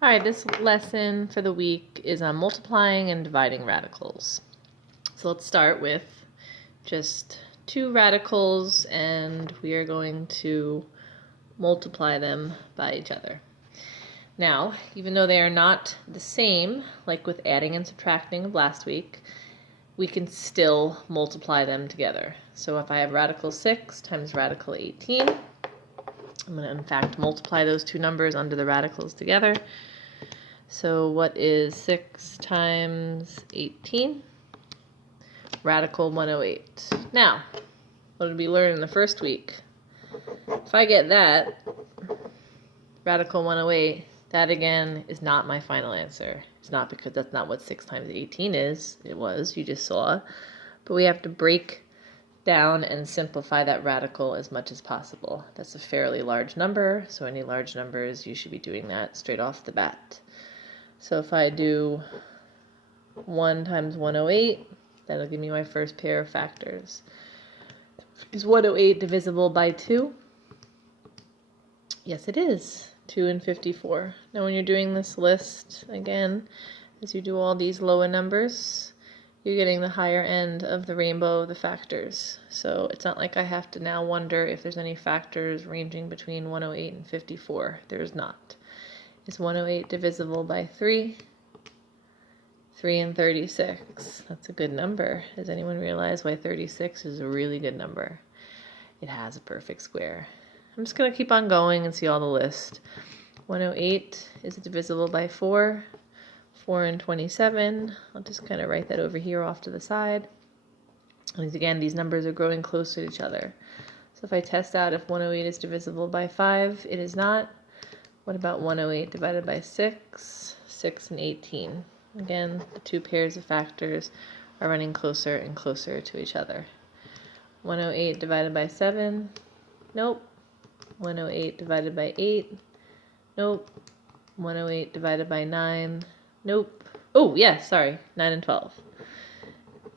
All right, this lesson for the week is on multiplying and dividing radicals. So let's start with just two radicals, and we are going to multiply them by each other. Now, even though they are not the same, like with adding and subtracting of last week, we can still multiply them together. So if I have radical 6 times radical 18, I'm going to, in fact, multiply those two numbers under the radicals together. So what is 6 times 18? Radical 108. Now, what did we learn in the first week? If I get that, radical 108, that again is not my final answer. It's not because that's not what 6 times 18 is. It was, you just saw. But we have to break down and simplify that radical as much as possible. That's a fairly large number, so any large numbers, you should be doing that straight off the bat. So if I do 1 times 108, that'll give me my first pair of factors. Is 108 divisible by 2? Yes, it is. 2 and 54. Now when you're doing this list, again, as you do all these lower numbers, you're getting the higher end of the rainbow of the factors. So it's not like I have to now wonder if there's any factors ranging between 108 and 54. There's not. Is 108 divisible by 3? 3 and 36. That's a good number. Does anyone realize why 36 is a really good number? It has a perfect square. I'm just going to keep on going and see all the list. 108 is divisible by 4. 4 and 27. I'll just kind of write that over here off to the side. And again, these numbers are growing closer to each other. So if I test out if 108 is divisible by 5, it is not. What about 108 divided by 6? 6 and 18. Again, the two pairs of factors are running closer and closer to each other. 108 divided by 7? Nope. 108 divided by 8? Nope. 108 divided by 9? Nope. Oh, yes, sorry. 9 and 12.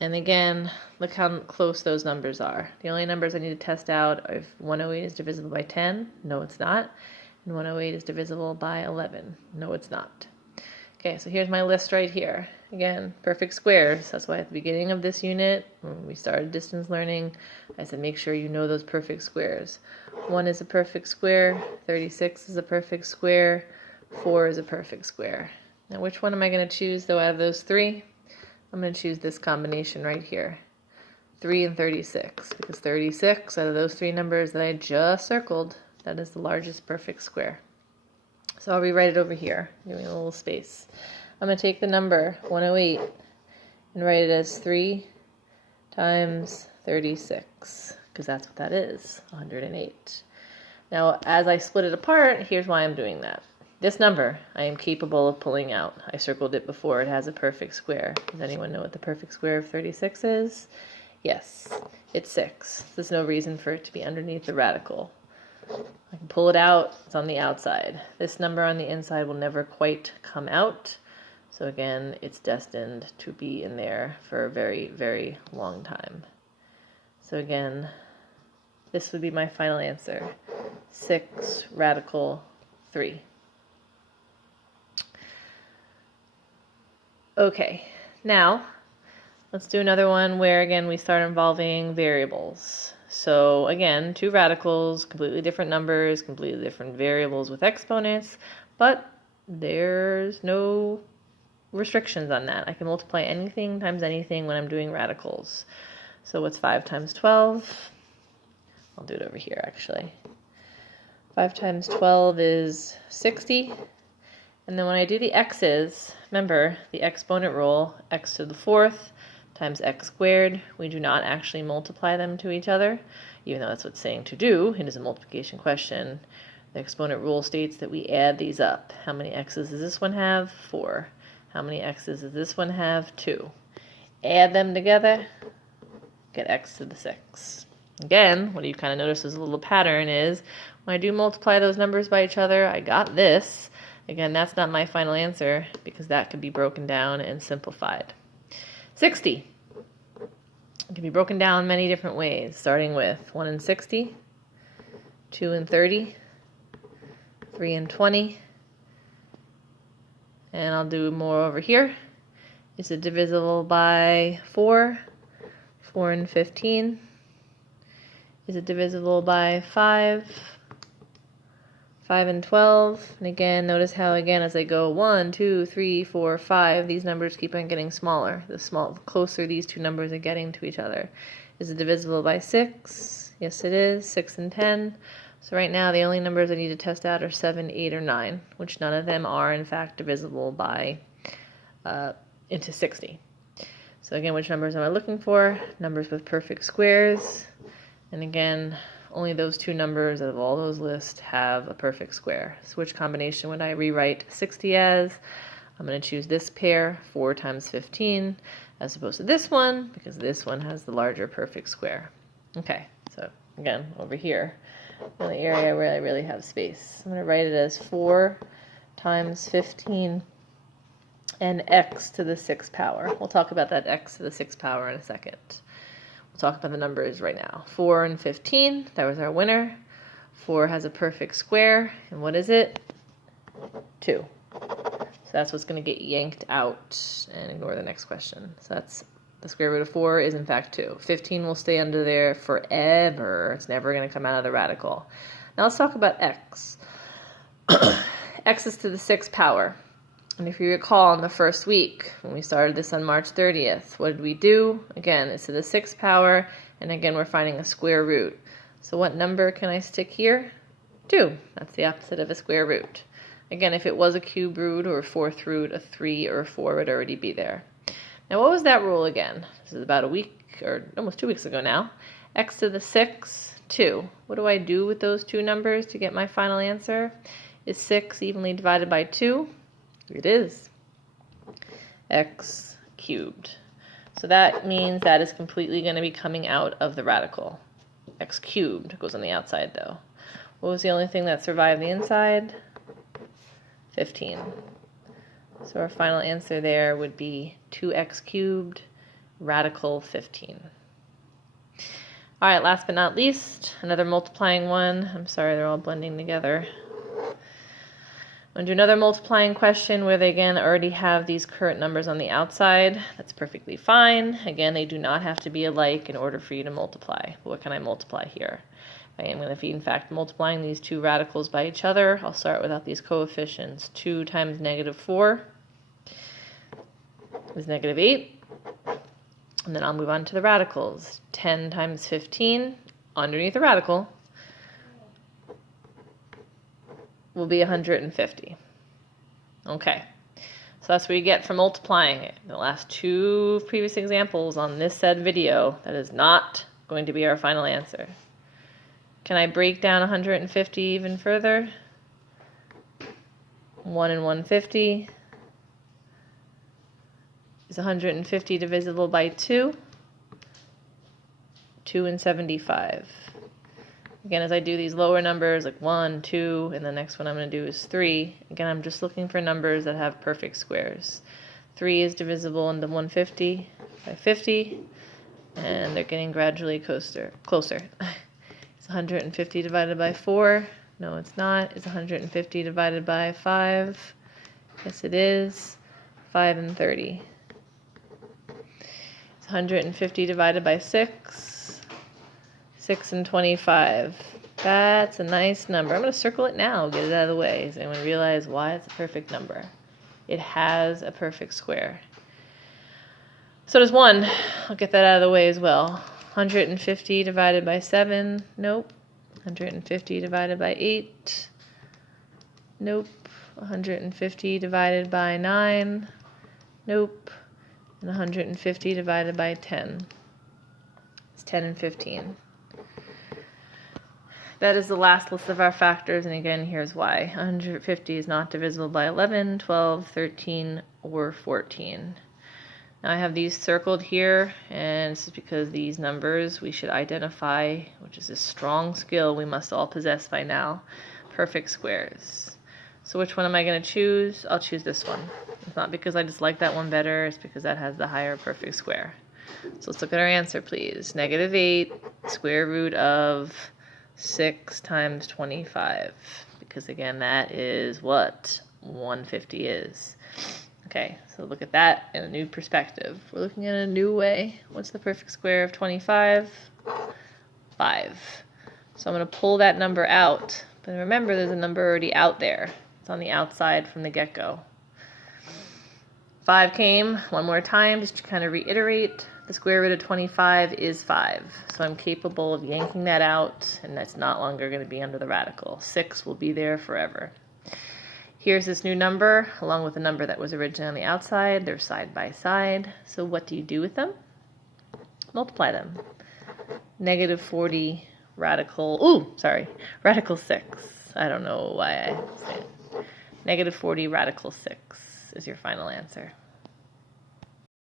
And again, look how close those numbers are. The only numbers I need to test out are if 108 is divisible by 10. No, it's not. And 108 is divisible by 11. No, it's not. Okay, so here's my list right here. Again, perfect squares. That's why at the beginning of this unit, when we started distance learning, I said make sure you know those perfect squares. 1 is a perfect square, 36 is a perfect square, 4 is a perfect square. Now which one am I going to choose though out of those three? I'm going to choose this combination right here. 3 and 36, because 36 out of those three numbers that I just circled, that is the largest perfect square. So I'll rewrite it over here, giving a little space. I'm going to take the number 108 and write it as 3 times 36, because that's what that is, 108. Now, as I split it apart, here's why I'm doing that. This number, I am capable of pulling out. I circled it before. It has a perfect square. Does anyone know what the perfect square of 36 is? Yes, it's 6. There's no reason for it to be underneath the radical. I can pull it out. It's on the outside. This number on the inside will never quite come out. So again, it's destined to be in there for a very, very long time. So again, this would be my final answer. 6 radical 3. Okay, now let's do another one where again we start involving variables. So again, two radicals, completely different numbers, completely different variables with exponents, but there's no restrictions on that. I can multiply anything times anything when I'm doing radicals. So what's 5 times 12? I'll do it over here actually. 5 times 12 is 60. And then when I do the x's, remember the exponent rule, x to the 4th times x squared. We do not actually multiply them to each other, even though that's what it's saying to do. It is a multiplication question. The exponent rule states that we add these up. How many x's does this one have? 4. How many x's does this one have? 2. Add them together, get x to the 6. Again, what you kind of notice is a little pattern is when I do multiply those numbers by each other, I got this. Again, that's not my final answer because that could be broken down and simplified. 60. It can be broken down many different ways, starting with 1 and 60, 2 and 30, 3 and 20, And I'll do more over here. Is it divisible by 4? 4 and 15. Is it divisible by 5? 5 and 12. And again, notice how again as I go 1, 2, 3, 4, 5, these numbers keep on getting smaller. The closer these two numbers are getting to each other. Is it divisible by 6? Yes, it is. 6 and 10. So right now the only numbers I need to test out are 7, 8, or 9, which none of them are in fact divisible by into 60. So again, which numbers am I looking for? Numbers with perfect squares. And again, only those two numbers out of all those lists have a perfect square. So which combination would I rewrite 60 as? I'm going to choose this pair, 4 times 15, as opposed to this one, because this one has the larger perfect square. Okay, so again, over here, the only area where I really have space. I'm going to write it as 4 times 15 and x to the 6th power. We'll talk about that x to the 6th power in a second. We'll talk about the numbers right now. 4 and 15, that was our winner. 4 has a perfect square, and what is it? 2. So that's what's going to get yanked out, and ignore the next question. So that's the square root of 4 is in fact 2. 15 will stay under there forever. It's never going to come out of the radical. Now let's talk about x. X is to the 6th power. And if you recall, in the first week, when we started this on March 30th, what did we do? Again, it's to the 6th power, and again, we're finding a square root. So what number can I stick here? 2. That's the opposite of a square root. Again, if it was a cube root or a 4th root, a 3 or a 4 would already be there. Now, what was that rule again? This is about a week, or almost 2 weeks ago now. X to the 6th, 2. What do I do with those two numbers to get my final answer? Is 6 evenly divided by 2? It is. X cubed. So that means that is completely going to be coming out of the radical. X cubed goes on the outside though. What was the only thing that survived the inside? 15. So our final answer there would be 2x cubed, radical 15. All right, last but not least, another multiplying one. I'm sorry, they're all blending together. I'm going to do another multiplying question where they again already have these current numbers on the outside. That's perfectly fine. Again, they do not have to be alike in order for you to multiply. What can I multiply here? I am going to be in fact multiplying these two radicals by each other. I'll start without these coefficients. 2 times negative 4 is negative 8. And then I'll move on to the radicals. 10 times 15 underneath the radical will be 150. Okay, so that's what you get from multiplying it. The last two previous examples on this said video, that is not going to be our final answer. Can I break down 150 even further? 1 and 150. Is 150 divisible by 2? 2 and 75. Again, as I do these lower numbers, like 1, 2, and the next one I'm going to do is 3. Again, I'm just looking for numbers that have perfect squares. 3 is divisible into 150 by 50, and they're getting gradually closer. It's 150 divided by 4. No, it's not. It's 150 divided by 5. Yes, it is. 5 and 30. It's 150 divided by 6. 6 and 25. That's a nice number. I'm going to circle it now, get it out of the way. Does anyone realize why it's a perfect number? It has a perfect square. So does 1. I'll get that out of the way as well. 150 divided by 7. Nope. 150 divided by 8. Nope. 150 divided by 9. Nope. And 150 divided by 10. It's 10 and 15. That is the last list of our factors, and again, here's why. 150 is not divisible by 11, 12, 13, or 14. Now I have these circled here, and this is because these numbers we should identify, which is a strong skill we must all possess by now, perfect squares. So which one am I going to choose? I'll choose this one. It's not because I just like that one better, it's because that has the higher perfect square. So let's look at our answer, please. Negative 8, square root of 6 times 25. Because again, that is what? 150 is. Okay, so look at that in a new perspective. We're looking at a new way. What's the perfect square of 25? 5. So I'm going to pull that number out. But remember, there's a number already out there. It's on the outside from the get-go. 5 came one more time, just to kind of reiterate. The square root of 25 is 5. So I'm capable of yanking that out, and that's not longer going to be under the radical. 6 will be there forever. Here's this new number, along with the number that was originally on the outside. They're side by side. So what do you do with them? Multiply them. Negative 40 radical 6. I don't know why I say it. Negative 40 radical 6 is your final answer.